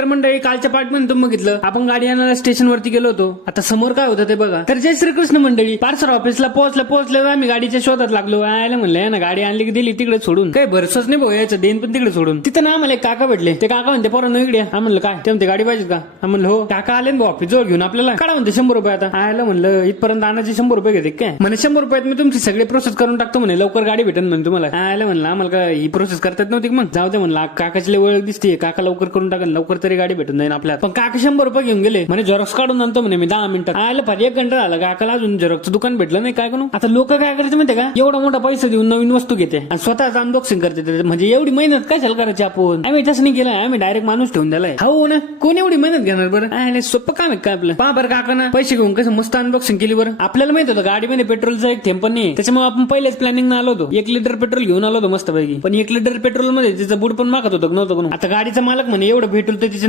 तर मंडळी कालच्या पार्ट मध्ये तुम्ही बघितलं आपण गाडी आणायला स्टेशन वरती गेलो होतो. आता समोर काय होतं ते बघा. तर जय श्रीकृष्ण मंडळी. पार्सल ऑफिसला पोहोचलं आम्ही गाडीच्या शोधात लागलो. आयला म्हणलं ना गाडी आणली की दिली तिकडे सोडून. काही भरसच नाही भाऊ याचं देईन पण तिकडे सोडून. तिथं ना आम्हाला एक काका भेटले. ते काका म्हणते पोरांनो इकडे या. म्हणलं काय ते म्हणते गाडी पाहिजे का. म्हणलं हो. काका आले ना ऑफिस जवळ घेऊन आपल्याला. काढा म्हणते 100 रुपये. आता आयला म्हणलं इथपर्यंत आणायचे 100 रुपये घेते काय. म्हणे 100 रुपयात मी तुमची सगळी प्रोसेस करून टाकतो म्हणे. लवकर गाडी भेटेल म्हणे तुम्हाला. आयला म्हणलं आम्हाला काय ही प्रोसेस करतात नव्हती मग. जाऊ दे म्हणलं काकाची ओळख दिसते. काका लवकर करून टाकेल. लवकर तरी गाडी भेटून जाईल आपल्याला. पण काका 100 रुपये घेऊन गेले. म्हणजे झेरॉक्स काढून आणतो म्हणे मी 10 मिनिटात. आयला फार 1 घंटा झाला. काकाला अजून झेरॉक्सचं दुकान भेटलं नाही. काय करू आता. लोक काय करायचं माहिती का. एवढा मोठा पैसा देऊन नवीन वस्तू घेते आणि स्वतःच अनबॉक्सिंग करते. म्हणजे एवढी मेहनत कशाला करायची आपण. आम्ही तसं नाही केलं. आम्ही डायरेक्ट माणूस ठेवून दिलाय. हो ना. कोण एवढी मेहनत घेणार बरं. आयला सोपं काम आहे का आपलं. पहा बरं काका ना पैसे घेऊन कसं मस्त अनबॉक्सिंग केली बरं. आपल्याला माहित होतं गाडीमध्ये पेट्रोलचा एक थेंब पण नाही. त्याच्यामुळे आपण पहिलेच प्लॅनिंग आलो होतो. 1 लिटर पेट्रोल घेऊन आलो होतो मस्त पैकी. पण 1 लिटर पेट्रोल मध्ये तिचं बुड पण मागत होतं नव्हतं. आता गाडीचा मालक म्हणे एवढं पेट्रोल तर